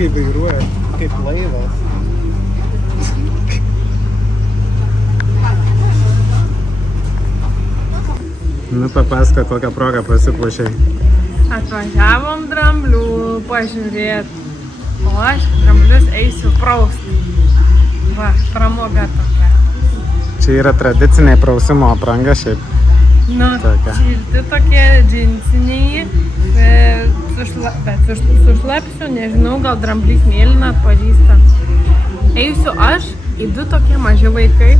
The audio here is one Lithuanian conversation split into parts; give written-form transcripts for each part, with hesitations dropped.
kai vairuoja, kaip laivas. Nu, papasakok, kokią progą pasipuošiai. Atvažiavom dramblių pažiūrėti, o aš dramblius eisiu prausti. Va, pramoga tokia. Čia yra tradicinė prausimo apranga šiaip. Nu, šilti tokie džinsiniai, bet su šlapsiu, nežinau, gal dramblys mėlyną atpažįsta. Eisiu aš, į du tokie maži vaikai.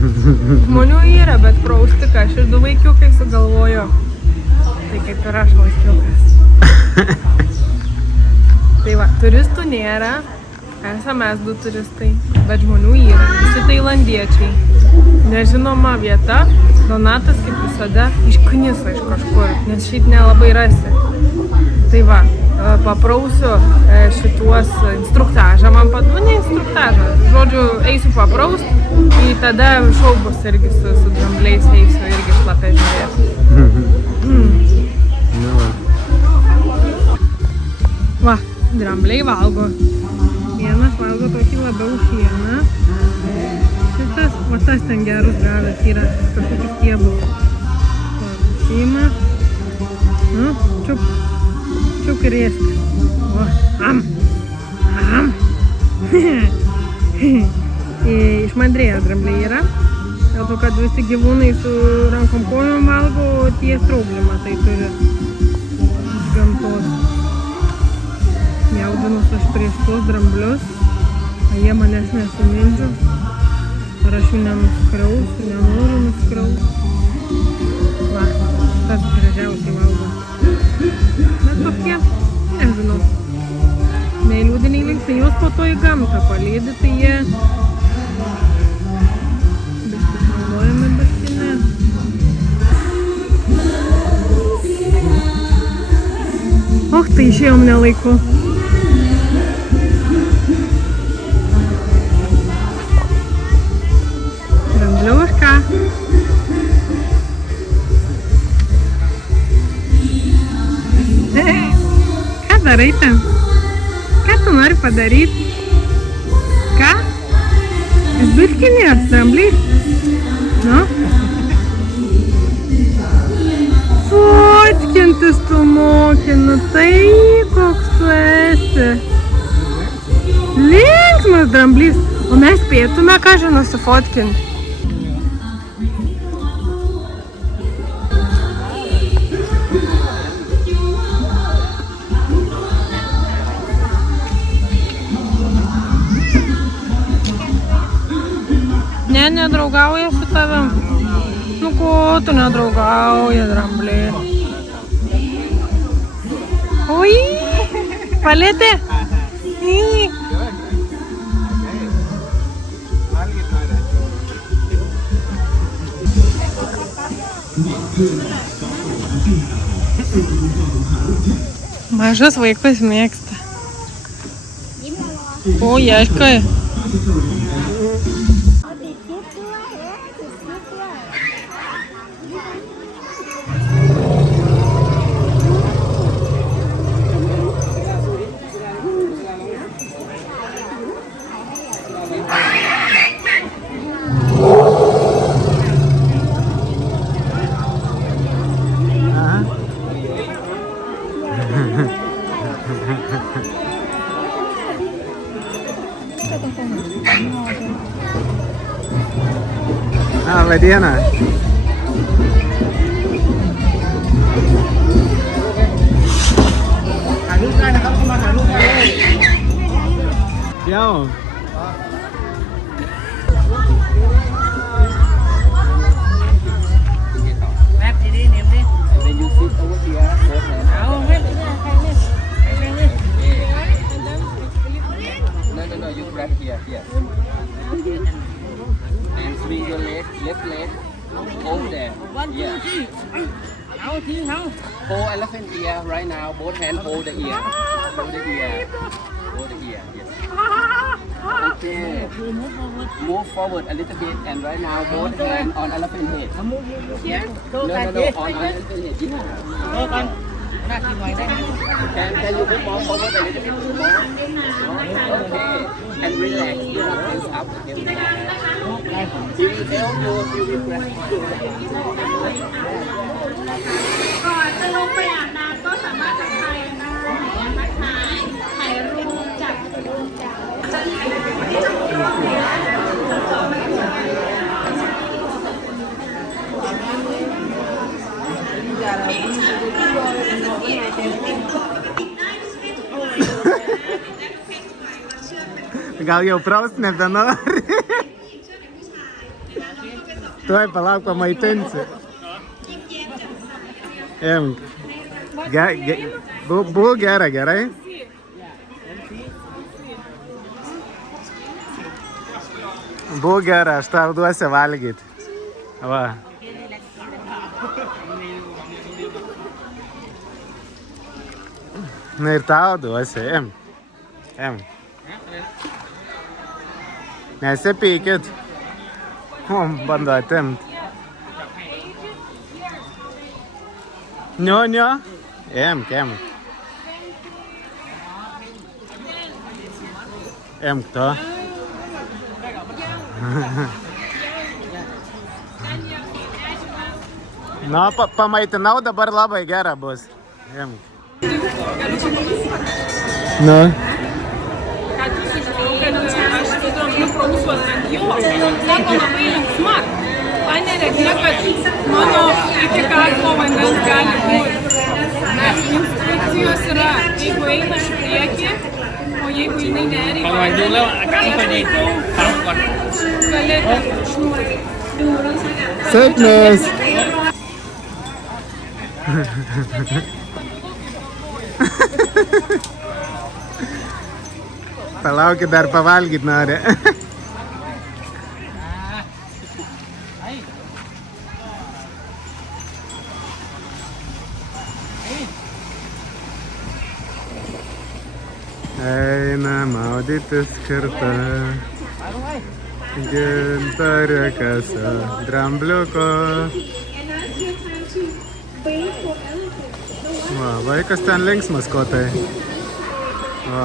Žmonių yra, bet prausti, ką aš ir du vaikiukai sugalvoju. Tai kaip ir aš vaikiukas. Tai va, turistų nėra, esame mes du turistai, bet žmonių yra, visi tailandiečiai. Nežinoma vieta, Donatas kaip visada iškniso iš kažkur, nes šiaip nelabai rasi. Tai va, paprausiu šituos instruktažą, ne instruktažą, žodžiu, eisiu papraust, tai tada šou bus irgi su drambliais, eisiu irgi šlapę žiūrėti. Va, drambliai valgo. Vienas valgo tokį labiau šieną. Šitas, o tas ten gerus gavęs yra kažkokių stiebų. Šeima. Nu, čiuk ir ėsk. O, am. Išmandrėję drambliai yra. Dėl to, kad visi gyvūnai su rankom kojom valgo, o tie straublimą tai turi iš gamtos. Jaudinus aš prieš tuos dramblius, o jie manęs nesumindžio. Ar aš jų nenuskriausiu, nenoriu nuskriausti. Va, tas gražiausiai valgo. Bet tokie, nežinau, neįliūdiniai linksmai, juos po to į gamtą palydi, tai jie biškai naudojami, biškai ne. Och, tai išėjom nelaiku. Drambliuška. Ką darai ten? Ką tu nori padaryti? Ką? Izbitkinės dramblys? Nu? Fotkintis tu moki, nu tai koks tu esi. Linksmas dramblys. O mes spėtume, ką žinau, sufotkinti. Ne, nedraugauja su tavim. Nu ko tu nedraugauja, drambliai? Ui, palėtė? Mažas vaikus mėgsta. O, ieškai. Laba diena.ถ่ายรูปได้นะครับเข้ามาถ่ายรูปได้เลยเดี๋ยว แมปดีๆเนมดิ Then you sit over here, both hands. เอาเว้ยใครเนี่ยใครเนี่ย No, you grab here. And swing your leg, left leg, over there. Yeah. Hold elephant ear right now. Both hands hold the ear. Hold the ear. Yes. Okay. Move forward a little bit, and right now both hands on elephant head. Here? No, on elephant head. Yeah. Can you move more forward a little bit more? Okay. And relax. Do not tense up. He will help you. He will press you. ก่อนจะลงไปอาบน้ำก็สามารถทักทายกันได้ทักทายถ่ายรูปจับจะมีที่จะมีห้องไหนนะGal jau praust nebenori. Tuoj palauk pamaitinsi. Imk. Buvo gerai. Buvo gerai, aš tau duosiu valgyti. Va. Na ir tau duosiu, imk. Nesipykit. Bando atimt. Ne. Imk. Imk to. Na, pamaitinau, dabar labai gera bus. Imk. Na. Sako labai linksma. Panerė tiek, kad mano iki kaklo vandens gali būti. Instrukcijos yra, jeigu eina iš priekį, o jeigu jinai nereikia, galėtų šnūrti. Sėkmės. Palaukit, dar pavalgyt nori. Eina maudytis kartą. Gintarė kasa drambliuko. Va, vaikas ten linksmas ko tai. Va.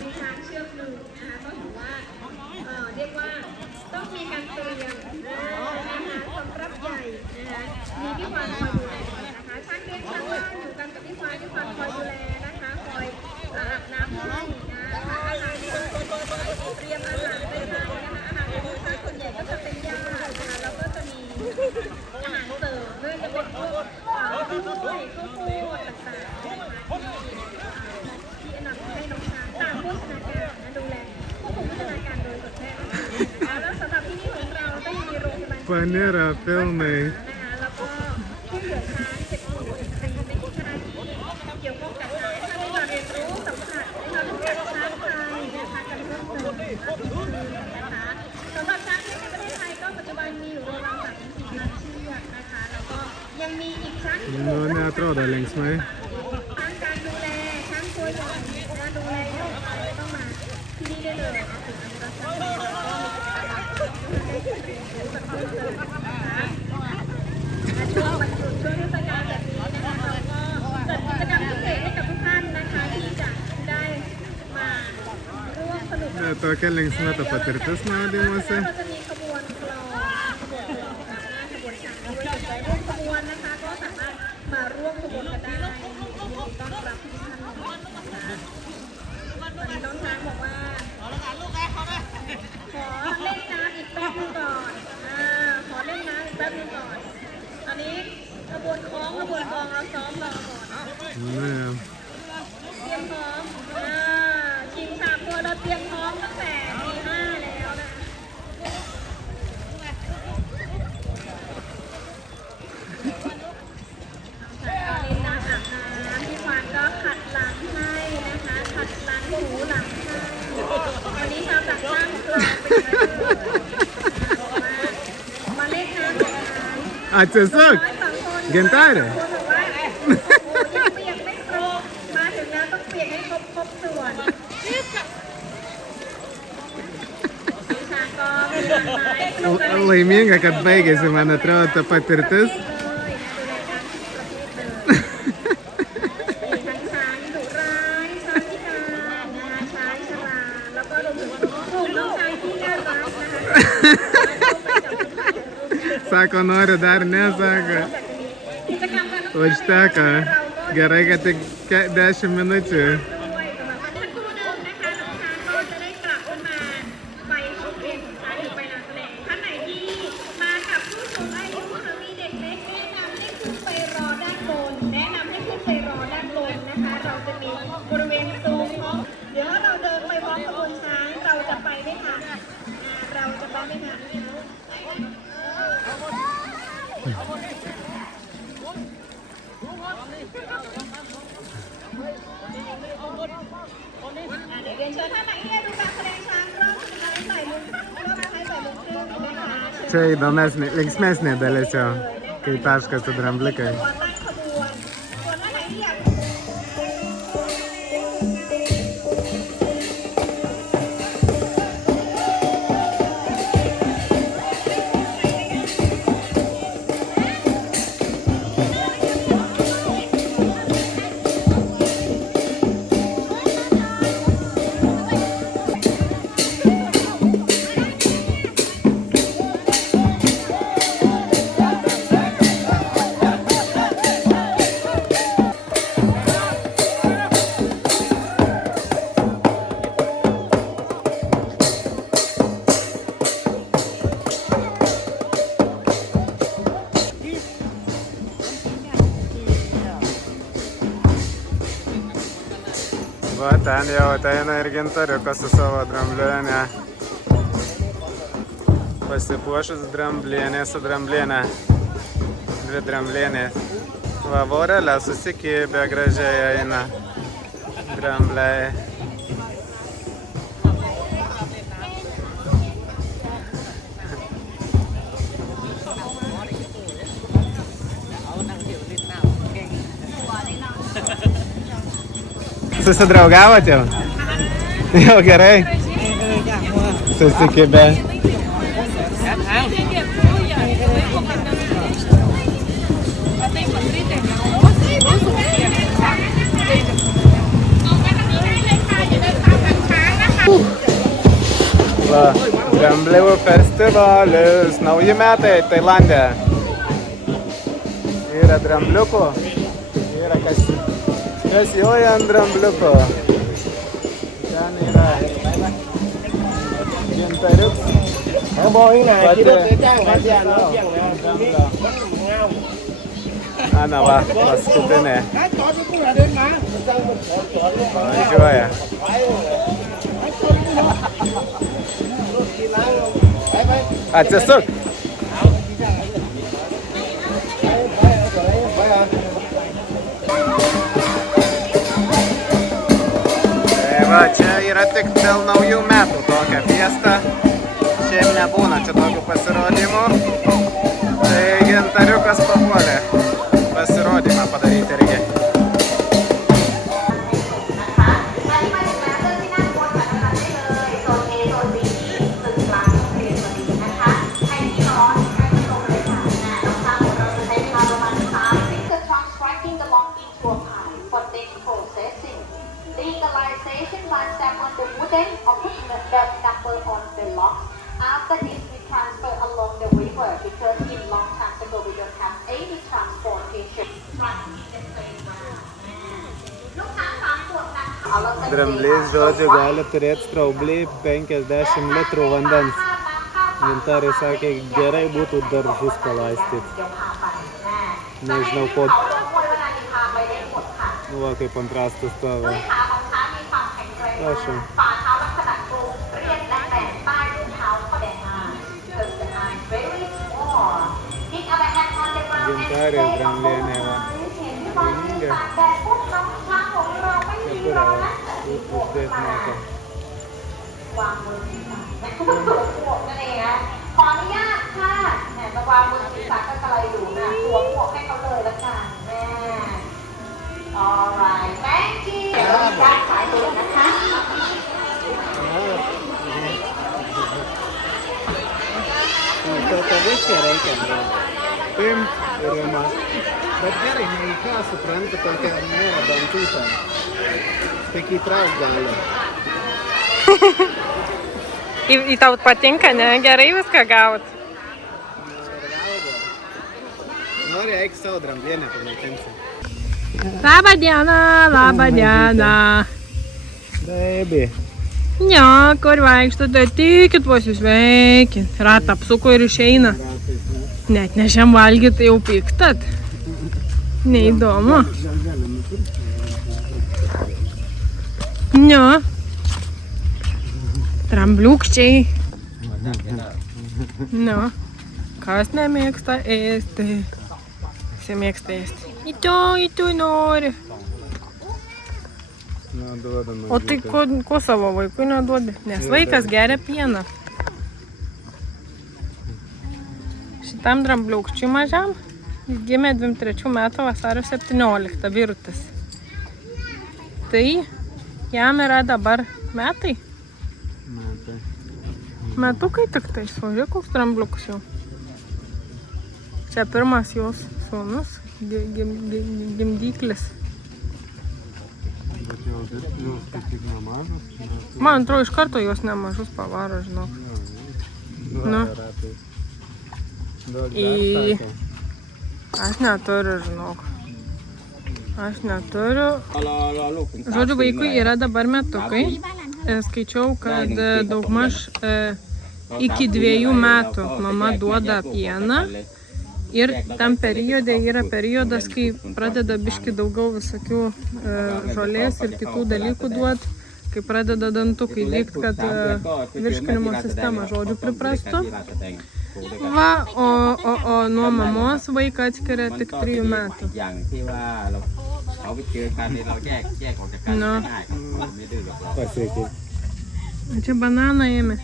มีทางเชือกหนึ่งนะคะก็ถือว่าเรียกว่าต้องมีการเตรียมนะคะสำหรับใหญ่นะคะมีพี่ควานคอยดูแลนะคะช่างเลี้ยงช่างบ้านอยู่กันกับพี่ควานคอยดูแลนะคะคอยอาบน้ำให้นะคะอาหารเตรียมอาหารไปให้นะคะอาหารในมื้อเช้าส่วนใหญ่ก็จะเป็นหญ้านะคะแล้วก็จะมีอาหารเสริมด้วยจะเป็นพวกกล้วยข้าวโพดต่างๆที่อันดับให้น้องช้างตามโภชนาการนะดูแลควบคุมโภชนาการโดยสดแท้แล้วสำหรับที่นี่ของเราก็ยังมีโรงพยาบาล Panera filmai. นะคะแล้วก็ช่วยเหลือช้างเจ็บป่วยในที่คณะที่เกี่ยวข้องกับช้างให้มาเรียนรู้สัมผัสให้เรารู้จักช้างไทยนะคะกันเพิ่มเติมนะคะสำหรับช้างที่ในประเทศไทยก็ปัจจุบันมีอยู่ราวๆ3-4 พันเชือกนะคะแล้วก็ยังมีอีกช้าง Nu, neatrodo linksmai. ช้างการดูแลช้างตัวใหญ่การดูแลโรคภัยต้องมาที่นี่ได้เลยถึงอนุรักษ์ช้างแล้วก็มีกิจกรรมได้เรียนรู้กันเพิ่มเติมนะคะช่วงวันหยุดช่วงเทศกาลแบบนี้นะคะเราก็จัดกิจกรรมพิเศษให้กับทุกท่านนะคะที่จะได้มาร่วมสนุก Tokia linksma ta patirtis maudymuose. เราจะมีขบวนกลองขบวนกลองขบวนช้างด้วยสนใจร่วมขบวนนะคะก็สามารถมาร่วมขบวนกันได้ต้อนรับทุกท่านนะคะตอนนี้น้องช้างบอกว่าขอเล่นน้ำอีกแป๊บนึงก่อนขอเล่นน้ำอีกแป๊บนึงก่อนตอนนี้ขบวนคล้องขบวนกลองเราซ้อมรอก่อน Ne. เตรียมพร้อม มาเลขห้า Atsisuk! Gintare! คนบอกว่าโอ้โหยังเปียกไม่ครบมาถึงแล้วต้องเปียกให้ครบส่วนวิชาก็เป็นไม้ครบเลย Laiminga, kad baigėsi, man atrodo, ta patirtis. เลยนะดูแลการประเภทเลยทั้งช้างดุร้ายช้างพิการนะคะช้างชราแล้วก็รวมถึงกลุ่มน้องช้างที่น่ารักนะคะ Sako, nori dar ne, sako. กิจกรรมการ Užteko. Gerai, kad tik 10 minučių. ด้วยสำหรับท่านผู้หนึ่งนะคะน้องช้างก็จะได้กลับขึ้นมาไปชมเรียนสุดท้ายหรือไปนำแสดงท่านไหนที่มากับผู้สูงอายุหรือมีเด็กเล็กแนะนำให้ขึ้นไปรอด้านบนนะคะเราจะมีบริเวณซุ้มเดี๋ยวถ้าเราเดินไปพร้อมขบวนช้างเราจะไปไม่ทันเราจะไปไม่ทันเดี๋ยวเรียนเชิญท่านไหนที่ได้ดูการแสดงช้างรอบสุดท้ายบ่ายโมงครึ่งนะคะ Čia įdomesnė, linksmesnė dalis jo, kai taškas su dramblikai. ตั้งขบวนส่วนท่านไหนที่อยาก Va, ten jau ateina ir Gintariukas su savo dramblienė. Pasipuošus dramblienė su dramblienė. Dvi dramblienės. Va, vorelė susikibė gražiai eina. Drambliai. Susidraugavot jau? Jau gerai? Susikibę. Va, dramblių festivalis. Nauji metai Tailande. Yra drambliukų. Yra kas joja ant drambliuko. Ten yra Gintariukas. Ana, va, paskutinė. Važiuoja. Atsisuk. Va, čia yra tik dėl naujų metų tokia fiesta. Šiaip nebūna čia tokių pasirodymų. Tai Gintariukas papuolė pasirodymą padaryti irgi. Legalization by stamp on the wooden or putting the number on the lock. After this, we transfer along the river because in long time ago we don't have any transportation. Dramblys, žodžiu, gali turėti straublį 50 litrų vandens. Gintarė sakė, gerai būtų daržus palaistyti. Nežinau, ko... Va, kaip ant rąstų stovi. Prašom. Gintarė dramblienė, va. Laiminga. Kepurė, va. Uždėt moka. วางบนศีรษะสวมหมวกนั่นเองนะขออนุญาตค่ะจะวางบนศีรษะก็กระไรอยู่นะสวมหมวกให้เขาเลยละกันแม่ alright thank you เดี๋ยวเราจะสายตัวนะคะ Tada čia reikia. Pimt ir ima. Bet gerai, ne į ką suprantu, tokia nėra dantų ten. Tik įtrauk gali. Į tau patinka, ne? Gerai viską gaut. Nori, eik savo dramblienę panaikinsi. Labą dieną, labą dieną. Baby. Ne, kur vaikštote, tikit vos jūs veikit. Ratą apsuko ir išeina. Net nešiam valgyti, jau piktat. Neįdomu. Ne. Drambliukščiai. Ne. Kas nemėgsta ėsti? Visi mėgsta ėsti. Į tu nori. O tai ko savo vaikui neduodi? Nes vaikas geria pieną. Šitam drambliaukščiui mažam, jis gimė 23 metų vasario 17 vyrutis. Tai jam yra dabar metai. Metukai tik tai, žiūrėk, koks drambliukas jau. Čia pirmas jos sūnus, gimdyklis. Bet jau dirbtinius kaip tik nemažus. Man atrodo, iš karto jos nemažus pavaro, žinok. Nu. Aš neturiu, žinok. Aš neturiu. Žodžiu, vaikui yra dabar metukai. Skaičiau, kad daugmaž iki 2 metų mama duoda pieną. Ir tam periode yra periodas, kai pradeda biški daugiau visokių žolės ir kitų dalykų duoti, kai pradeda dantukai lygt, kad virškinimo sistema žodžių priprastų. Va, o nuo mamos vaiką atskiria tik 3 metų. Nu. Čia bananą ėmė.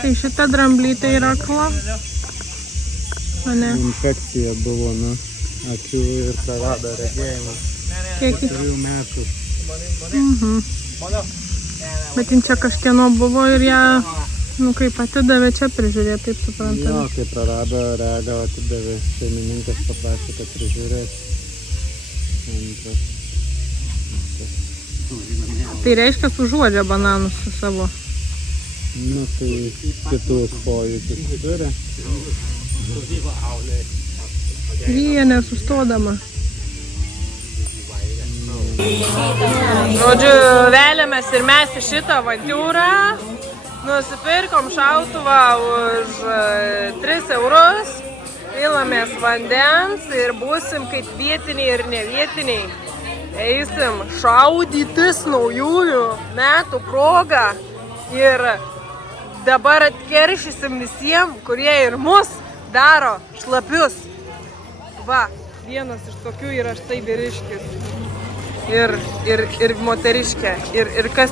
Tai šita dramblytė yra akla. Infekcija buvo, nu, akių ir prarado regėjimą. Kiek 3 metų. Bet jin čia kažkieno buvo ir ją, nu kaip atidavė čia prižiūrėti, taip suprantame. Jo, kai prarado regą, atidavė, šeimininkas paprašė, kad prižiūrės. Tai reiškia sužuodžia bananus su savo. Nu, tai kitus pojūčius turi. Ryja nesustodama. Žodžiu, vėlėmės ir mes į šitą avantiūrą. Nusipirkom šautuvą už 3 eurus. Pilamės vandens ir būsim kaip vietiniai ir nevietiniai. Eisim šaudytis naujųjų metų progą. Ir dabar atkeršysim visiems, kurie ir mus daro šlapius. Va, vienas iš tokių yra štai vyriškis. Ir moteriškė. Ir kas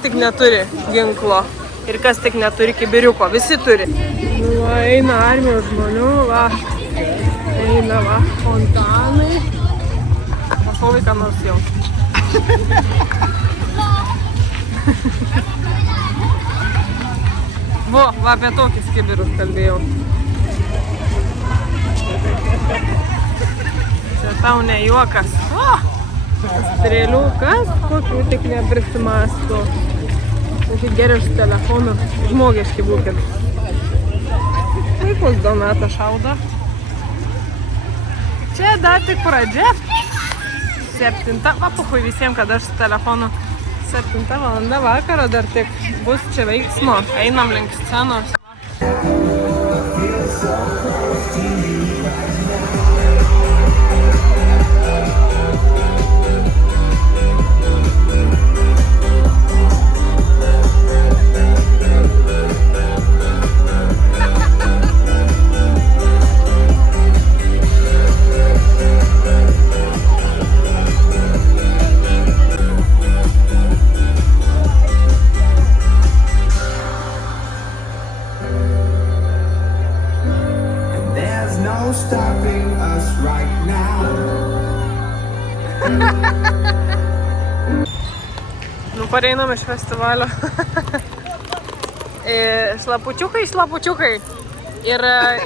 tik neturi ginklo. Ir kas tik neturi kibiriuko. Visi turi. Nu, va, eina armijos žmonių, va. Eina, va, fontanai. Pašlovai ką nors jau. Va, apie tokius kibirus kalbėjau. Čia tau ne juokas. Strėliukas, kokių tik neprisimastų. Kokį geriau telefoną. Žmogiški būkit. Vaikus Donata šaudo. Čia dar tik pradžia. 7. Va, puhui visiems, kad aš su telefonu. 7 valanda vakaro dar tik bus čia veiksmo. Einam link scenos. no stopping us right now. Nu, pareinam iš festivalio. Šlapučiukai. Ir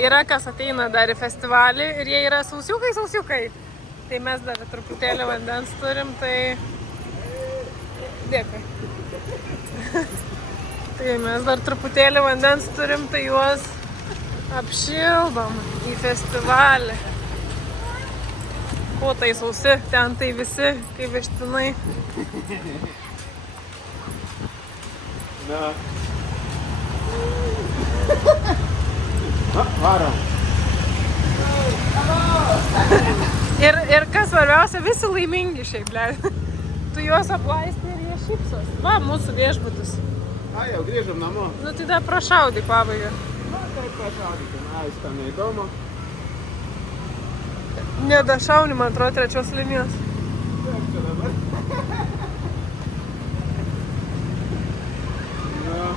yra kas ateina dar į festivalį ir jie yra sausiukai. Tai mes dar truputėlį vandens turim, tai... Dėkui. Tai mes dar truputėlį vandens turim, tai juos apšildom į festivalį. Ko tai sausi, ten tai visi, kaip vištinai. Na. Varom. Ir kas svarbiausia, visi laimingi šiaip, ble. Tu juos aplaistai ir jie šypsos. Va, mūsų viešbutis. Ai, jau grįžom namo. Nu, tai dar prašaudyk pabaigą. Na, kaip prašaudykim, ai, tam neįdomu. Nedašauni, man atrodo, 3 linijos. Taip, čia dabar. Nu.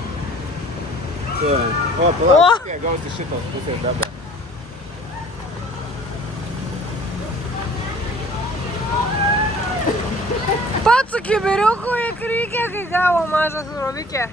Taip. O, palauk, kiek gausi šitos pusės dabar. Pats su kibiriuku į krykę, kai gavo mažas rovikė.